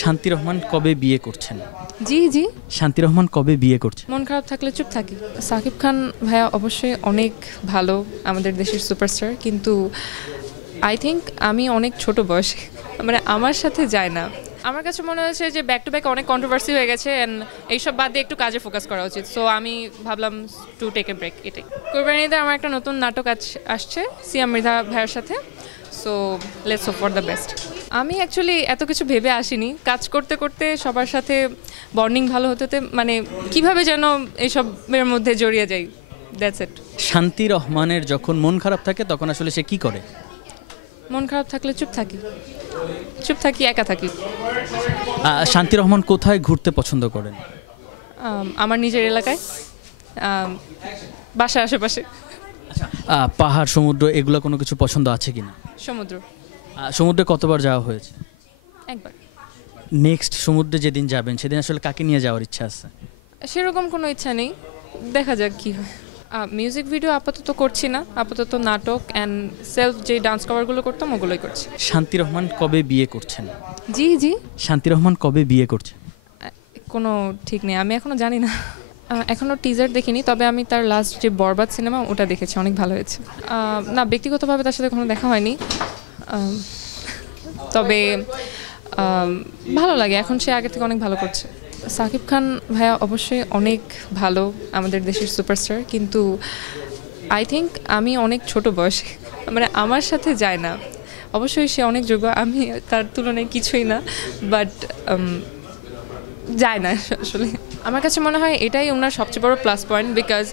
শান্তি রহমান কবে বিয়ে করছেন? জি, জি। শান্তি রহমান কবে বিয়ে করছেন? মন খারাপ থাকলে চুপ থাকি। সাকিব খান ভাইয়া অবশ্যই অনেক ভালো আমাদের দেশের সুপারস্টার, কিন্তু আই থিংক আমি অনেক ছোট বয়সে, মানে আমার সাথে যায় না। আমার কাছে মনে হয়েছে যে ব্যাক টু ব্যাক অনেক কন্ট্রোভার্সি হয়ে গেছে অ্যান্ড এইসব বাদ দিয়ে একটু কাজে ফোকাস করা উচিত। সো আমি ভাবলাম টু টেক এ ব্রেক। এটাই। কোরবানিতে আমার একটা নতুন নাটক আসছে সিয়াম মৃধা ভাইয়ের সাথে। So let's hope for the best. আমি অ্যাকচুয়ালি এত কিছু ভেবে আসিনি, কাজ করতে করতে সবার সাথে বন্ডিং ভালো হতে হতে মানে কিভাবে যেন এইসবের মধ্যে জড়িয়ে যাই, দ্যাটস ইট। শান্তি রহমানের যখন মন খারাপ থাকে তখন আসলে সে কি করে? মন খারাপ থাকলে চুপ থাকি, চুপ থাকি, একা থাকি। শান্তি রহমান কোথায় ঘুরতে পছন্দ করেন? আমার নিজের এলাকায়, বাসার আশেপাশে। পাহাড়, সমুদ্র এগুলো কোনো কিছু পছন্দ আছে কিনা? সমুদ্র। সমুদ্রে কতবার যাওয়া হয়েছে? একবার। নেক্সট সমুদ্রে যেদিন যাবেন সেদিন আসলে কাকে নিয়ে যাওয়ার ইচ্ছা আছে? সেরকম কোনো ইচ্ছা নেই, দেখা যাক কী হয়। মিউজিক ভিডিও আপাতত করছি না, আপাতত নাটক অ্যান্ড সেলফ যে ডান্স কভারগুলো করতাম ওগুলোই করছি। শান্তি রহমান কবে বিয়ে করছেন? জি, জি। শান্তি রহমান কবে বিয়ে করছেন? কোনো ঠিক নেই, আমি এখনও জানি না। এখনও টিজার দেখিনি, তবে আমি তার লাস্ট যে বরবাদ সিনেমা ওটা দেখেছি, অনেক ভালো হয়েছে। না, ব্যক্তিগতভাবে তার সাথে কোনো দেখা হয়নি, তবে ভালো লাগে, এখন সে আগের থেকে অনেক ভালো করছে। সাকিব খান ভাইয়া অবশ্যই অনেক ভালো আমাদের দেশের সুপারস্টার, কিন্তু আই থিঙ্ক আমি অনেক ছোট বয়সে, মানে আমার সাথে যায় না। অবশ্যই সে অনেক যোগ্য, আমি তার তুলনায় কিছুই না, বাট যায় না আসলে। আমার কাছে মনে হয় এটাই ওনার সবচেয়ে বড় প্লাস পয়েন্ট, বিকজ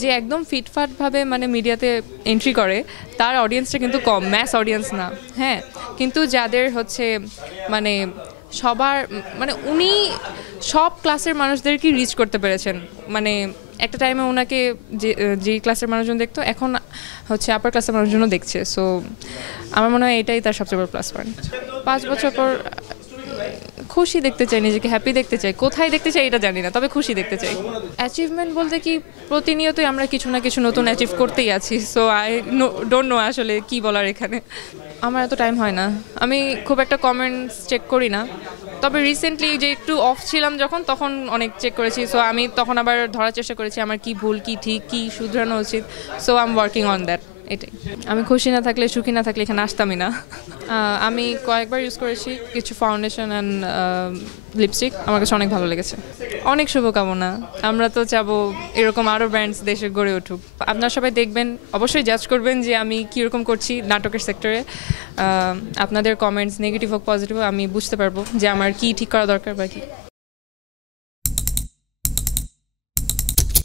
যে একদম ফিটফাটভাবে মানে মিডিয়াতে এন্ট্রি করে তার অডিয়েন্সটা কিন্তু কম, ম্যাস অডিয়েন্স না। হ্যাঁ, কিন্তু যাদের হচ্ছে মানে সবার, মানে উনি সব ক্লাসের মানুষদেরকে রিচ করতে পেরেছেন। মানে একটা টাইমে ওনাকে যে ক্লাসের মানুষজন দেখতো, এখন হচ্ছে আপার ক্লাসের মানুষজনও দেখছে। সো আমার মনে হয় এটাই তার সবচেয়ে বড় প্লাস পয়েন্ট। 5 বছর পর খুশি দেখতে চাই, নিজেকে হ্যাপি দেখতে চাই। কোথায় দেখতে চাই এটা জানি না, তবে খুশি দেখতে চাই। অ্যাচিভমেন্ট বলতে কি, প্রতিনিয়তই আমরা কিছু না কিছু নতুন অ্যাচিভ করতেই আছি। সো আই ডোন্ট নো আসলে কি বলার এখানে। আমার এত টাইম হয় না, আমি খুব একটা কমেন্টস চেক করি না, তবে রিসেন্টলি যে একটু অফ ছিলাম যখন, তখন অনেক চেক করেছি। সো আমি তখন আবার ধরার চেষ্টা করেছি আমার কি ভুল, কি ঠিক, কি শুধরানো উচিত। So I am working on that. এটাই। আমি খুশি না থাকলে, সুখী না থাকলে এখানে আসতামই না। আমি কয়েকবার ইউজ করেছি কিছু ফাউন্ডেশন অ্যান্ড লিপস্টিক, আমার কাছে অনেক ভালো লেগেছে। অনেক শুভকামনা, আমরা তো চাবো এরকম আরও ব্র্যান্ডস দেশে গড়ে উঠুক। আপনারা সবাই দেখবেন, অবশ্যই জাজ করবেন যে আমি কীরকম করছি নাটকের সেক্টরে। আপনাদের কমেন্টস নেগেটিভ হোক পজিটিভ হোক, আমি বুঝতে পারবো যে আমার কী ঠিক করা দরকার বা কী।